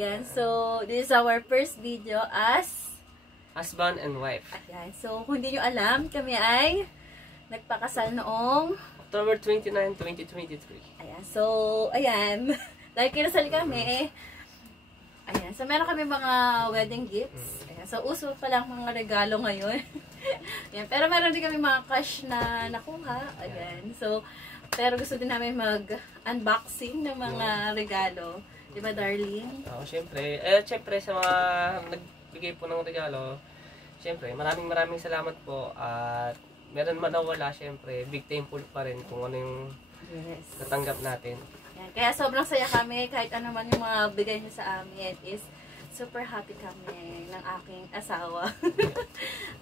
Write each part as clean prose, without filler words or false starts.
Ayan, so this is our first video as husband and wife. Ayan, so kung hindi nyo alam, kami ay nagpakasal noong October 29, 2023. Ayan, so ayan, dahil kinasal kami, ayan, so meron kami mga wedding gifts. Ayan, so uso pa lang mga regalo ngayon. Ayan, pero meron din kami mga cash na nakuha. Ayan, so pero gusto din namin mag-unboxing ng mga regalo. Diba, darling? Oo, syempre. Syempre sa mga nagbigay po ng regalo, syempre, maraming salamat po. At meron man nawala, syempre, big thankful pa rin kung ano yung natanggap natin. Yan. Kaya sobrang saya kami, kahit ano man yung mga bigay niyo sa amin, is super happy kami ng aking asawa.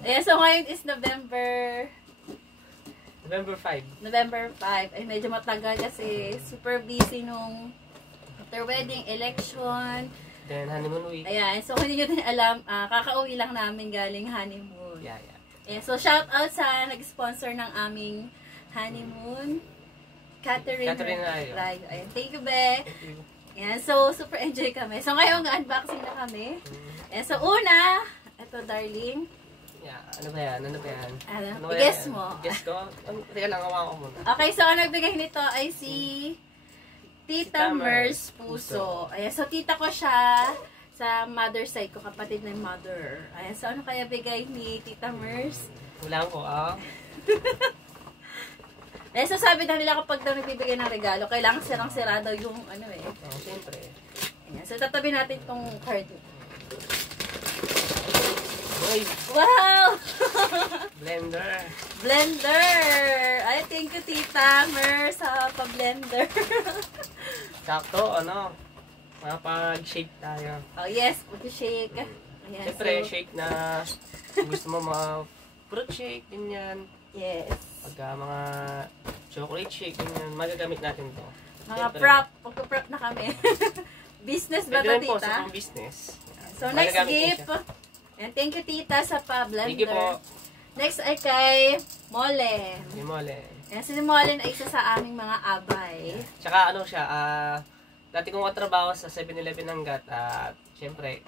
Ayan, so ngayon is November 5. November 5. Ay, medyo matagal kasi super busy nung after wedding, election. Then, honeymoon week. Ayan, so hindi nyo din alam, kakauwi lang namin galing honeymoon. Yeah. Ayan, so shout out sa nag-sponsor ng aming honeymoon, Catherine Rayo. Ayan, thank you, Be. Thank you. Ayan, so super enjoy kami. So ngayon, unboxing na kami. Ayan, so una, ito darling. Yeah, ano ba yan? Ano I-guess mo. Guess ko? Teka lang, hawakan ko muna. Okay, so ang nagbigay nito ay si Tita Mers Puso. Ayan, so tita ko siya sa mother side ko, kapatid ng mother. Ayan, so ano kaya bigay ni Tita Mers? Wala ko, Ayan, so sabi na nila kapag daw nagbibigay ng regalo, kailangan sirang-sira daw yung ano eh. Oo, siyempre. Ayan, so tatabi natin tong card. Uy! Wow! Blender! Ay, thank you Tita Mers sa pa-blender. Sakto, makapag-shake tayo. Oh yes, mag-shake. Ayan, siyempre, so, shake na kung gusto mo mga fruit shake, ganyan. yes. Pagka mga chocolate shake, ganyan, magagamit natin to. Mga Siyempre, prop, pagka-prop na kami. Business ba pwede ito, rin po Tita? sa pang business. So, next Magagamit din gift. siya. And thank you, Tita, sa pa-blender. Thank you po. Next ay kay Mole. Ni Mole. Yan, si Mole ay isa sa aming mga abay. Tsaka ano siya, dati kong katrabaho sa 7-Eleven Hanggat at syempre,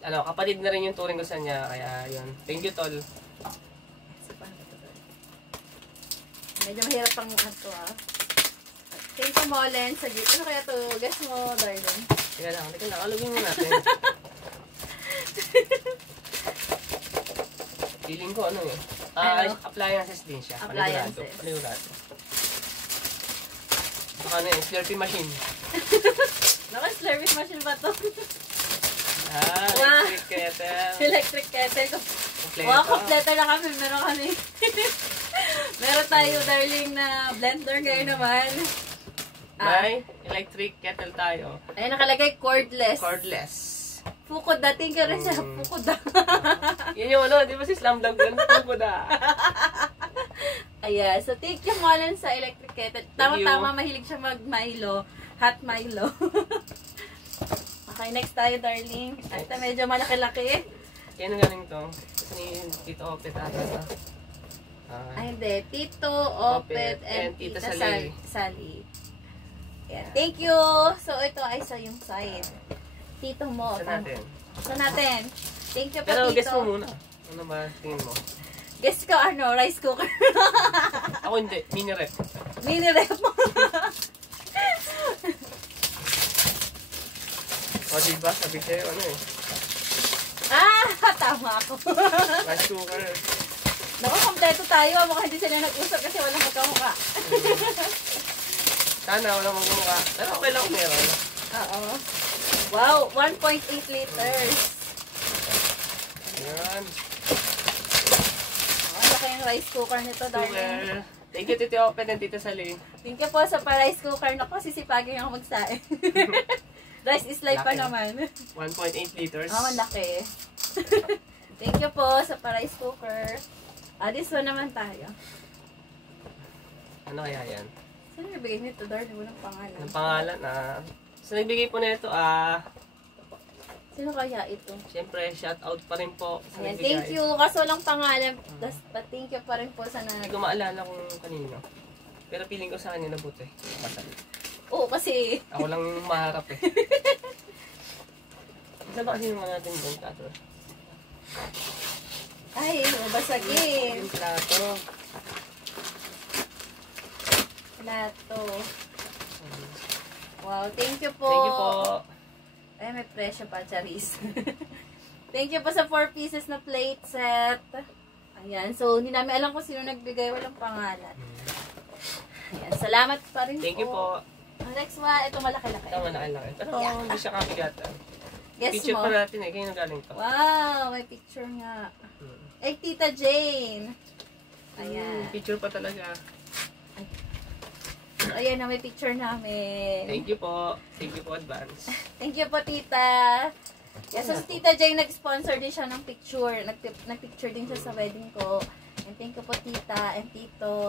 kapatid na rin yung turing ko sa niya, kaya yun. Thank you, Tol. Medyo mahirap pang ito, Thank you, Molen, sa gift. Ano kaya to? Guess mo, darling. Teka lang, alugin mo natin. Feeling ko appliances din siya. Appliances. Panigurado. Baka Slurpee machine. Naku, Slurpee machine ba to? Electric kettle. Electric kettle. Kompleto. Wow, kompleto na kami. Meron tayo, darling, na blender ngayon naman. May electric kettle tayo. Ay, nakalagay cordless. Fukuda. Thank you rin siya. Fukuda. Yun yung di ba si Slam Dunk yun? Fukuda. Ayan. So, thank you, Molen, sa electric kettle. Tama-tama, mahilig siya mag-Milo. Hot Milo. Okay, next tayo, darling. Ito, medyo malaki-laki. Kaya nang galing to. Kasi ni Tito Opet ata to. Ay, hindi. Tito Opet and Tita Sally. Ayan. Thank you. So, ito ay sa yung side. Tito mo. Sa natin. Thank you po, pero Tito. guess mo muna. Ano ba tingin mo? Guess ko, rice cooker. Ako hindi. Mini rep. Mini rep mo. O, diba? Sabi sa'yo, Tama ako. Rice cooker. Naku, kompleto tayo. Mukhang hindi sila nag-usap kasi walang magkamukha. Sana walang magkamukha. Pero okay lang kung meron. Oo. Wow, 1.8 liters. Ayan. Laki yung rice cooker nito, darling. Thank you, Tito Opet and Tita Sally. Thank you po sa pa-rice cooker. Naku, sisipagin ako magsain. Rice is life pa naman. 1.8 liters. Laki. Thank you po sa pa-rice cooker. This one naman tayo. Ano kaya yan? Saan nagbigay nito, darling? Walang pangalan. Ang pangalan so nagbigay po nito Sino kaya ito? Siyempre, shout out pa rin po sa Ayan, nagbigay. thank you. Kaso walang pangalan. But thank you pa rin po sa Hindi ko maalala kung kanino. Pero feeling ko sa kanya nabuti. Masal. Oo, kasi Ako lang yung maharap eh. Saan ba kasi yung natin yung plato? Ay, mabasagin. Yung plato. Plato. Wow, thank you po. Thank you po. Ay, may presyo pa, Charis. Thank you po sa 4 pieces na plate set. Ayan, so hindi namin alam kung sino nagbigay, walang pangalan. Ayan, salamat pa rin Thank you po. Ang next one, ito malaki-laki. Ito malaki-laki. Pero hindi siya kabigatan. Guess Picture mo. pa natin eh. Kaya galing to. Wow, may picture nga. Eh, Tita Jane. Ayan. Picture pa talaga. So, ayan na, may picture namin. Thank you po. Thank you po advance. Thank you po, Tita. Yeah, so, si Tita Jane nag-sponsor din siya ng picture. Nag-picture din siya sa wedding ko. And thank you po, Tita and Tito.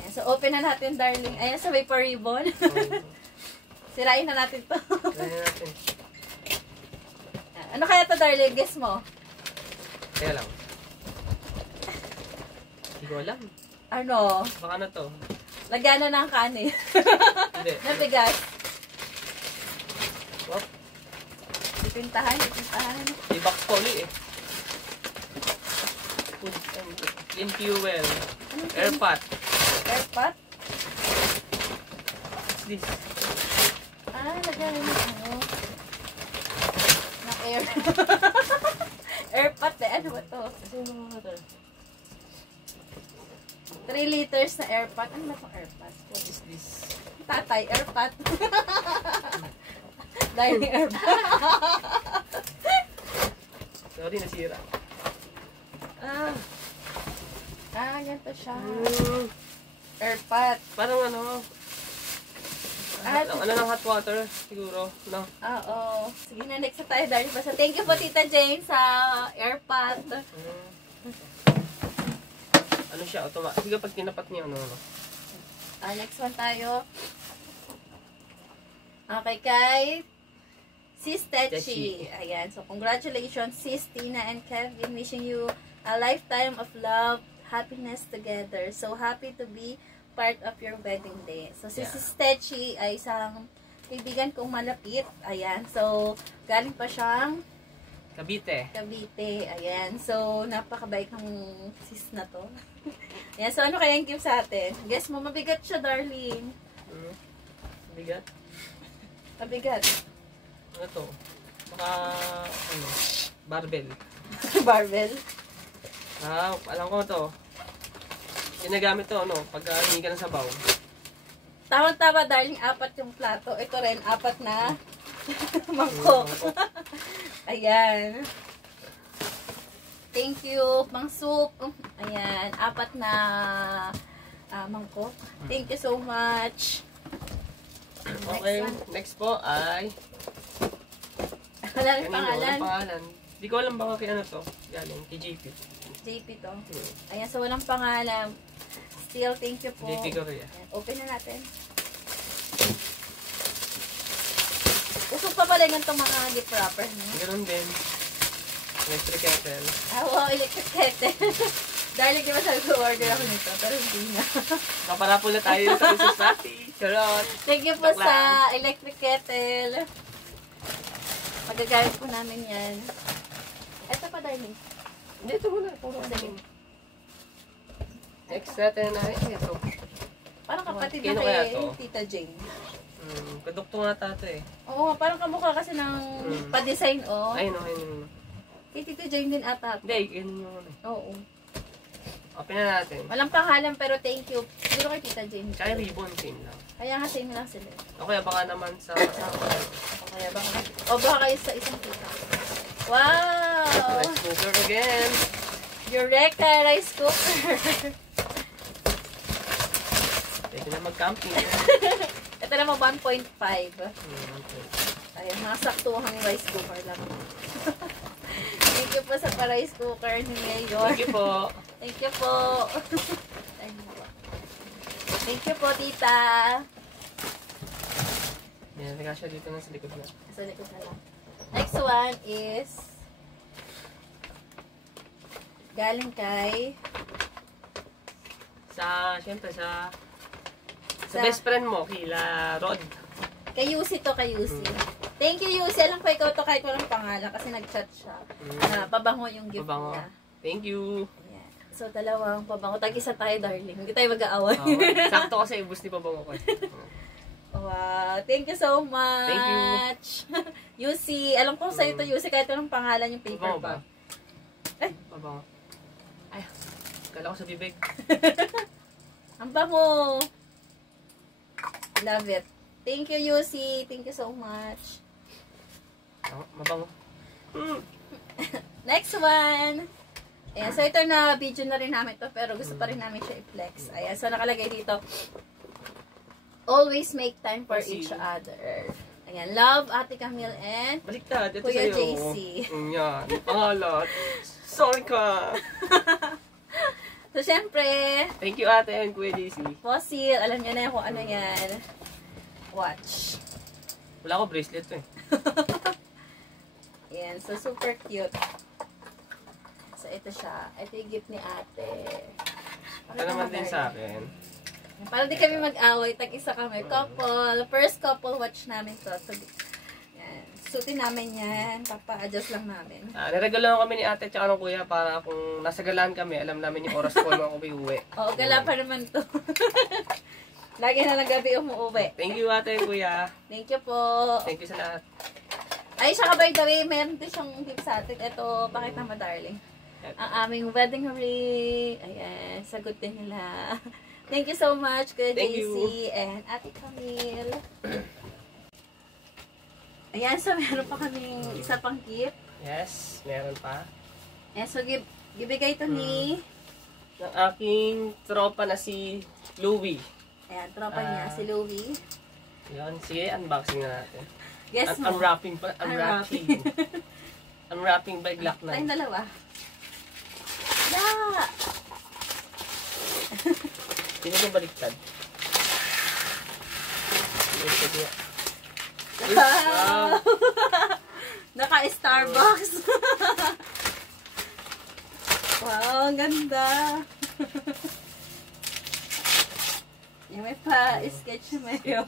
Ayan, so, open na natin, darling. Ayan, sabay pa ribbon. Sirain na natin to. Sirain natin. Ano kaya to, darling? Guess mo. Kaya lang. Hindi ko alam. Ano? Baka na to. Lagyan na ng kanin. Hindi. Nabigas. Wap. Ipintahan. Di box pa uli eh. Food and clean fuel. Airpot. Airpot? What's this? Lagyan na ng ano. Ng air. Airpot eh. Ano ba to? Kasi yung mga ito. 3 liters na airpot. Ano ba itong airpot? What is this? Tatay, airpot. Dining airpot. Sorry, nasira. Ganito siya. Airpot. Parang ano. Ano ng hot water, siguro. No? Oo. Sige na, next na tayo, darling. Basta thank you po, Tita Jane, sa airpot. Ano siya, automatic. Sige, pag tinapat niya, ano. Next one tayo. Okay, kay Sis Techi. Ayan. So, congratulations, Sis Tina and Kevin. Wishing you a lifetime of love, happiness together. So, happy to be part of your wedding day. So, si Sis Techi ay isang kaibigan kong malapit. Ayan. So, galing pa siyang Cavite. Ayan. So, napakabait ng sis na to. Ayan. So, ano kaya yung gift sa atin? Guess mo, mabigat siya, darling. Bigat. Mabigat. Ano to? Baka, ano, barbell. Barbell. Alam ko to. Ginagamit to, ano, pag hindi ka ng sabaw. Tama-tama, darling. 4 yung plato. Ito rin, 4 na mangkok. Ayan. Thank you, pang soup. Ayan, 4 na mangkok. Thank you so much. Okay, next po ay... Wala rin Kanino? pangalan. Walang pangalan. Di ko alam baka kay ano to. Galing, kay JP. JP to. Ayan, so walang pangalan. Still, thank you po. JP Korea. Ayan, open na natin. Usok pa pala ganito mga gift wrapper. Ganun din. Electric kettle. Wow, electric kettle. Dahil di ba sabi ko order ako nito, pero hindi na. Kaparapol na tayo sa Mrs. Patty. Charot. Thank you po sa electric kettle. Magagamit po namin yan. Ito pa, darling. Hindi, ito muna. Sige. Next natin ay ito. Parang kapatid Kino na kaya kay to? Tita Jane. Kadukto nga tato eh. Oo, parang kamukha kasi ng pa-design, oh. Ayun o, ayun. Kay Tita Jane din ata. Hindi, ganun yung ano. Oo. Open na natin. Walang pangalan pero thank you. Siguro kay Tita Jane. Kaya ribbon, same lang. Kaya nga same lang sila. O kaya baka naman sa... O kaya baka, baka kayo sa isang tita. Wow! Rice cooker again. Eureka rice cooker. Pwede na mag-camping. Ito naman 1.5. Ayun, mga saktuhang rice cooker lang. Thank you po sa pa-rice cooker ni Mayor. Thank you po. Thank you po. Thank you po, tita. Yan, nagkasya dito na sa likod na. Sa likod na lang. Next one is galing kay Siyempre sa best friend mo, kila Rod. kay Yusi to, kay Yusi. Thank you, Yusi. Alam ko ikaw to kahit walang pangalan kasi nag-chat siya. Pabango yung gift Pabango. niya. Thank you. Ayan. So, dalawang pabango. Tag-isa tayo, darling. Hindi tayo mag-aaway. Sakto kasi ubus ni Pabango ko. Wow. Thank you so much. Thank you. Yusi. Alam ko sa'yo to, Yusi, kahit walang pangalan yung paper Pabango ba? bag. Ay. Pabango. Ay, kala ko sa bibig. Ang bango. Love it. Thank you, Yusi. Thank you so much. Mabango. Next one. Ayan, so ito na video na rin namin to pero gusto pa rin namin siya i-flex. Ayan, so nakalagay dito, always make time for each other. Ayan, love, Ate Camille and Baliktad, ito Kuya sa'yo. JC. Yan, pangalan. Sorry ka. So, syempre, Thank you, Ate and Kuya JC. fossil, alam niyo na kung ano yan. Watch. Wala ko bracelet to eh. Ayan, so super cute. So, ito siya. Ito yung gift ni ate. Ito naman din sa akin. Para di kami mag-away, tag-isa kami. Couple. First couple watch namin to. So, yan. Sutin namin yan. Papa-adjust lang namin. Niregalo kami ni ate at ng kuya para kung nasa galaan kami, alam namin yung oras ko nung ako uwi. Oo, gala pa naman to. Lagi na lang gabi umuwi. Thank you, ate and kuya. Thank you po. Thank you sa lahat. Ay, siya ka by the way, meron din siyang gift sa atin. Ito, pakita mo, darling. Ang aming wedding ring. Ayan, sagot din nila. Thank you so much, Kuya Thank JC you. and Ate Camille. Ayan, so meron pa kaming isa pang gift. Yes, meron pa. Ayan, so gibigay ito ni, Ng aking tropa na si Louie. ayan, tropa niya, si Louie. Yan, sige, unboxing na natin. Guess mo. Unwrapping pa. Unwrapping. Unwrapping by Glock 9. Tayong dalawa. Yeah! Sino yung baliktad? Baliktad niya. Wow! Naka-Starbucks. Wow, ang ganda. Yung may pa-sketch mayo.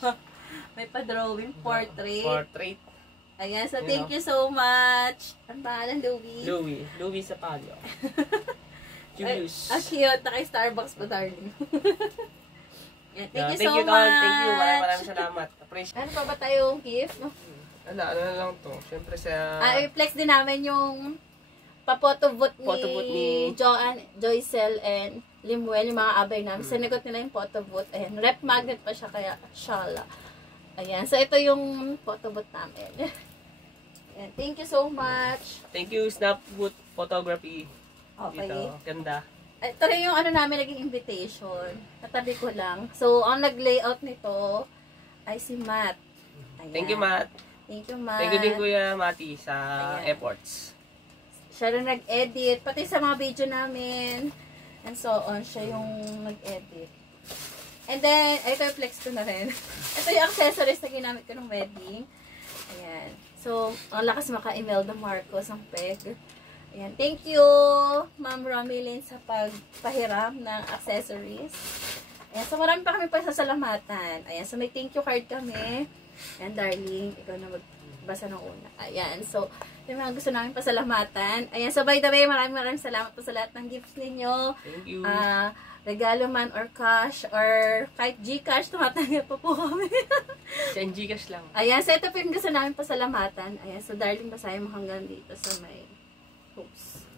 May pa-drawing portrait. Portrait. Ayan, so thank you so much. Ang pangalan, Louie? Louie. Louie sa palyo. Julius. Ang cute. Naka-Starbucks pa, darling. Yan, thank you so Tol. much. Thank you. Maraming salamat. Appreciate. Ano pa ba tayong gift? Ano na lang to. Siyempre sa... I-flex din namin yung pa-photobooth Photobooth ni ni- Joycel and Limuel, yung mga abay namin. Sinagot nila yung photobooth. Ayan, rep magnet pa siya, kaya shala. Ayan, so ito yung photobooth namin. Ayan, thank you so much. Thank you, Snapboot Photography. Okay. Dito. Ganda. Ito rin yung ano namin, naging invitation. Natabi ko lang. So, ang nag-layout nito ay si Matt. Ayan. Thank you, Matt. Thank you, Matt. Thank you din, Kuya Mati, sa Ayan. efforts. Siya rin nag-edit. Pati sa mga video namin. And so on. Siya yung nag-edit. And then, ito yung flex ko na rin. Ito yung accessories na ginamit ko ng wedding. Ayan. So, ang lakas maka-Imelda Marcos ang peg. Ayan. Thank you, Ma'am Romilyn, sa pagpahiram ng accessories. Ayan. So, marami pa kami pasasalamatan. Ayan. So, may thank you card kami. Ayan, darling. Ikaw na magbasa ng una. Ayan. So, yung mga gusto namin pasalamatan. Ayan. So, by the way, maraming salamat po sa lahat ng gifts ninyo. Thank you. Regalo man or cash or kahit Gcash, tumatanggap po kami. Sa Gcash lang. Ayan, so ito po yung gusto namin pasalamatan. Ayan, so darling, basahin mo hanggang dito sa may hoops.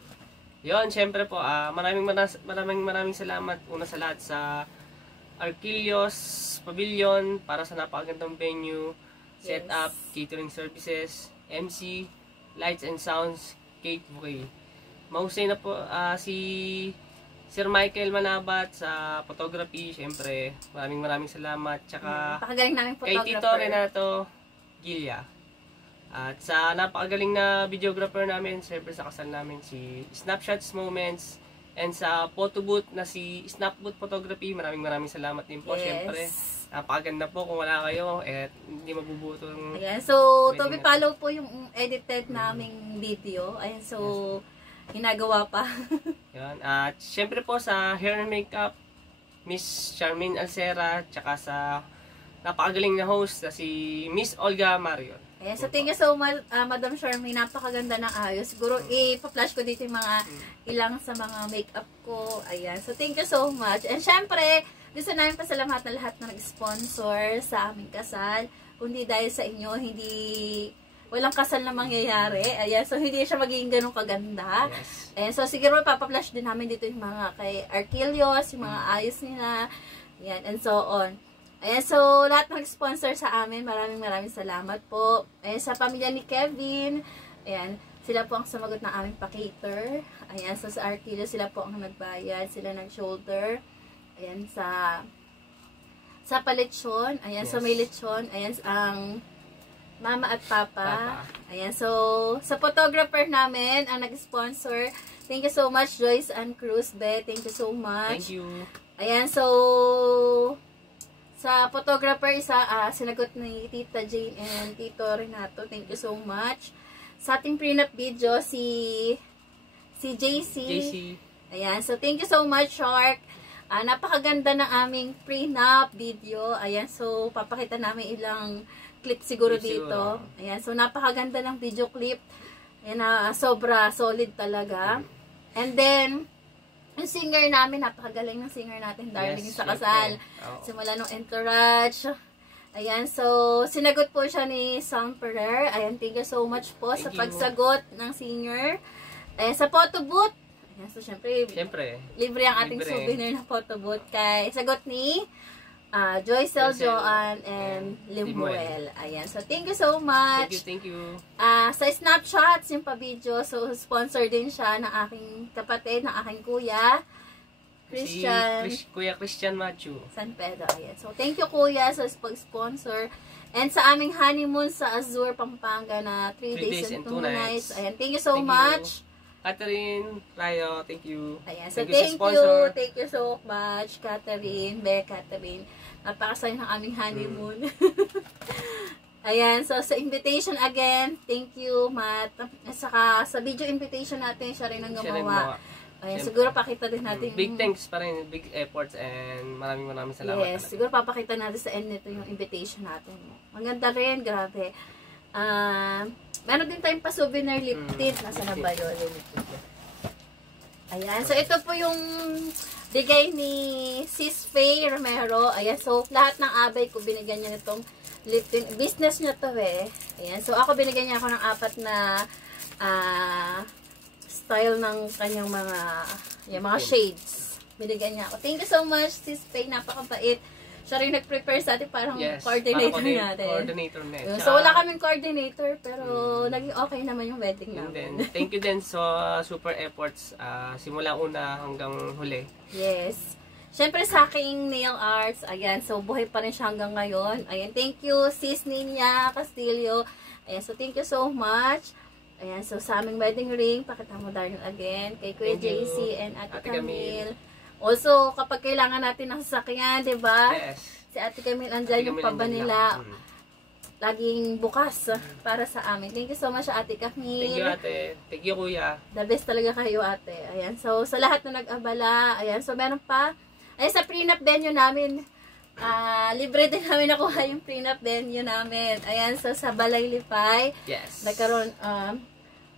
Yun, syempre po, maraming salamat una sa lahat sa Arquilios Pavilion para sa napakagandang venue, setup, catering services, MC, lights and sounds, cake bouquet. Mahusay na po si Sir Michael Manabat sa photography, syempre, maraming salamat. Tsaka Napakagaling namin kay photographer. Tito Renato Gilya. At sa napakagaling na videographer namin, syempre sa kasal namin, si Snapshots Moments. And sa photo booth na si Snapboot Photography, maraming salamat din po, syempre. Napakaganda po, kung wala kayo, hindi mabubuto ng... Ayan, so to be follow po yung edited naming video. Ayan, so ginagawa pa. Yan. At syempre po sa hair and makeup, Miss Charmaine Alcera, tsaka sa napakagaling na host na si Miss Olga Marion. Ayan, so thank you so much, Madam Charmaine. Napakaganda ng ayos. Siguro ipa-flash ko dito yung mga ilang sa mga makeup ko. Ayan, so thank you so much. And syempre, gusto namin pasalamatan lahat na nag-sponsor sa aming kasal. Kundi dahil sa inyo, walang kasal na mangyayari. Ayan, so hindi siya magiging ganun kaganda. Yes. Ayan, so siguro papa-flash din namin dito yung mga kay Arquelios, yung mga ayos nila. Ayan, and so on. Ayan, so lahat ng sponsor sa amin, maraming salamat po. Ayan, sa pamilya ni Kevin, ayan, sila po ang sumagot ng aming pa-cater. Ayan, so sa Arquelios, sila po ang nagbayad, sila nag-shoulder. Ayan, sa palitsyon, ayan, Yes. so may litsyon, ayan, ang mama at papa. Ayan, so sa photographer namin, ang nag-sponsor, thank you so much, Joyce and Cruz, Be, thank you so much. Thank you. Ayan, so sa photographer, sinagot ni Tita Jane and Tito Renato. Thank you so much. Sa ating prenup video, si JC. Ayan, so thank you so much, Shark. Napakaganda ng aming prenup video. Ayan, so papakita namin ilang clip siguro dito. Ayan, so napakaganda ng video clip. Ayan, sobra solid talaga. And then, yung singer namin, napakagaling ng singer natin, Darling, Yes, sa kasal. okay. Simula nung entourage. Ayan, so, sinagot po siya ni Sam Ferrer. Ayan, thank you so much po sa pagsagot ng singer. Ayan, sa photo booth. Ayan, so, syempre, libre ang ating souvenir na photo booth kay sagot ni Joycel, Joanne, and Limuel. Ayan. So, thank you so much. Thank you. Sa Snapshots, yung pa-video, so, sponsor din siya ng aking kapatid, ng aking kuya, Kuya Christian Matthew. San Pedro. Ayan. So, thank you, kuya, sa pag-sponsor. And sa aming honeymoon sa Azure, Pampanga na 3 days and 2 nights. Ayan. Thank you so much. Catherine, Rayo, thank you. Ayan. So, thank you. Thank you so much, Catherine, Catherine. Napakasaya ng aming honeymoon. Ayan. So, sa invitation again, thank you, Matt. At saka, sa video invitation natin, siya rin ang gumawa. Ayan. Siguro pakita din natin. Big thanks pa rin, big efforts, and maraming salamat. Yes. Siguro papakita natin sa end nito yung invitation natin. Maganda rin, grabe. Meron din tayong pa-souvenir lip tint. Nasa na ba yun? Ayan. So, ito po yung bigay ni Sis Faye Romero. Ayan. So, lahat ng abay ko, binigyan niya nitong lip tint. Business niya to eh. Ayan. So, ako binigyan niya ako ng 4 na style ng kanyang mga shades. Binigyan niya ako. Thank you so much, Sis Faye. Napakabait. Siya rin nag-prepare sa atin, parang coordinator natin. Coordinator na. So, wala kaming coordinator, pero naging okay naman yung wedding namin. Thank you din sa super efforts, simula una hanggang huli. Yes. Siyempre sa aking nail arts, ayan, so buhay pa rin siya hanggang ngayon. Ayan, thank you, Sis Ninya Castillo. Ayan, so thank you so much. Ayan, so sa aming wedding ring, pakita mo Darling again, kay Kuya JC and Ate Camille. Also, kapag kailangan natin ng sasakyan, di ba? Yes. Si Ate Camille, andyan yung paba nila. Laging bukas para sa amin. Thank you so much, Ate Camille. Thank you, Ate. Thank you, Kuya. The best talaga kayo, Ate. Ayan. So, sa lahat na nag-abala, ayan. So, meron pa. Ayan, sa prenup venue namin, libre din namin nakuha yung prenup venue namin. Ayan, so sa Balay Lipay. Yes. Nagkaroon,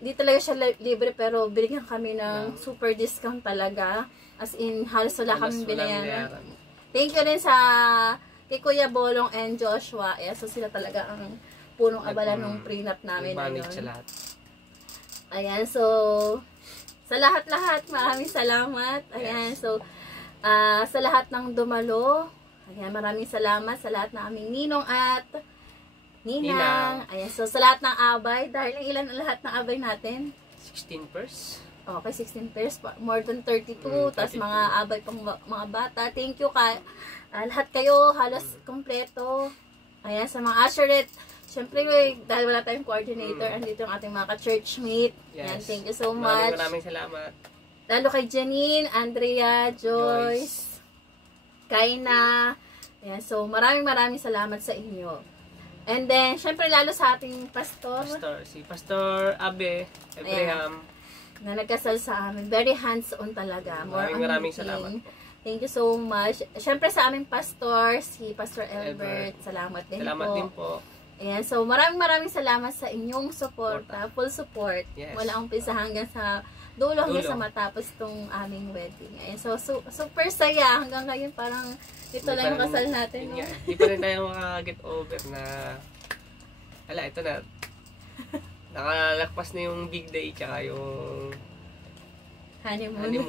hindi talaga siya libre, pero binigyan kami ng super discount talaga. As in, halos wala kami binayaran. Thank you din sa kay Kuya Bolong and Joshua. Ayan, so sila talaga ang punong abala ng prenup namin. Ayan, so sa lahat-lahat, maraming salamat. Ayan, so sa lahat ng dumalo, ayan, maraming salamat sa lahat ng aming ninong at ninang. Ayan, so sa lahat ng abay, dahil ilan ang lahat ng abay natin? 16 pairs. Okay, 16 pairs. More than 32. Tapos mga abay pang mga bata. Thank you lahat kayo, halos kompleto. Ayan, sa mga usherette. Siyempre, dahil wala tayong coordinator, andito yung ating mga ka-churchmate. Yes. Ayan, thank you so much. Maraming salamat. Lalo kay Janine, Andrea, Joyce, Kaina. Ayan, so maraming salamat sa inyo. And then, syempre lalo sa ating pastor. Si Pastor Abe Abraham. Ayan, na nagkasal sa amin. Very hands-on talaga. Maraming salamat po. Thank you so much. Syempre sa aming pastor, si Pastor Albert. Salamat din po. Salamat din po. Ayan, so maraming salamat sa inyong suporta, full support. Yes. Wala umpisa hanggang sa dulo hanggang Dulo. sa matapos tong aming wedding. Ayan, so super saya hanggang ngayon parang ito lang yung kasal natin. No? Hindi pa rin tayo maka-get over na ito na. Nakalakpas na yung big day tsaka yung honeymoon.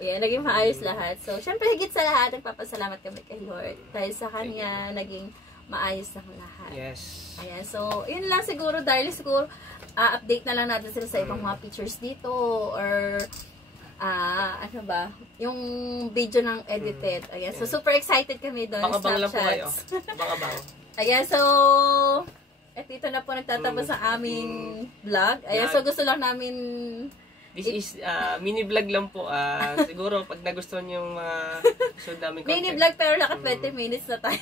Ayan, naging maayos lahat. So, syempre higit sa lahat, nagpapasalamat kami kay Lord. Dahil sa Kanya, naging maayos ang lahat. Yes. Ayan, so, yun lang siguro, darling, siguro, update na lang natin sila sa ibang mga pictures dito, or, ano ba, yung video ng edited. Ayan, so, super excited kami doon. Bang-abang lang po kayo. Snapchats. Bang-abang. Ayan, so, at dito na po nagtatapos ang aming vlog. Ayan, so, gusto lang namin This is mini vlog lang po. Siguro pag nagustuhan yung episode namin content. mini vlog pero naka 20 minutes na tayo.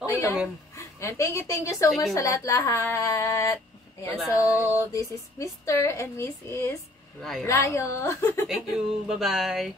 Okay lang yun. And thank you so much sa lahat-lahat. Ayan, so this is Mr. and Mrs. Rayo. Thank you. Bye-bye.